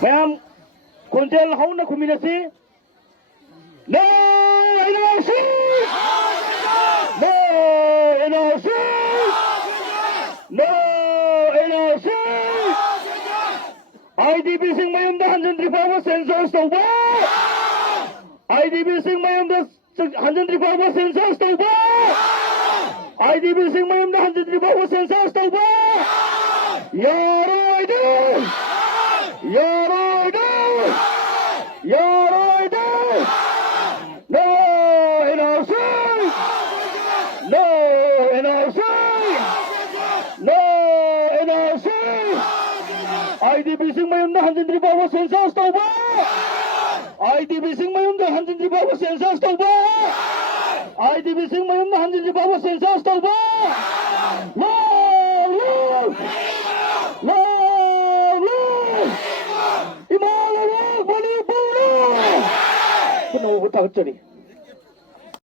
ꯃꯌꯥꯝ ꯈꯣꯟꯖꯦꯜ ꯍꯧꯅ ꯈꯨꯝꯃꯤꯟꯅꯁꯤ. No NRC! No NRC! No NRC! IDP sing mayamda hanjandri fawa census tauba. IDP sing mayamda hanjandri fawa census tauba. IDP sing mayamda hanjandri fawa census tauba. Yaroida! Yaroida! Yaroida! No NRC! No NRC! No NRC! IDP sing mayamda hanjandri fawa census tauba. IDP sing mayamda hanjandri fawa census tauba. IDP sing mayamda hanjandri fawa census tauba. No! No! Imalarag Manipur! Kuno ko takot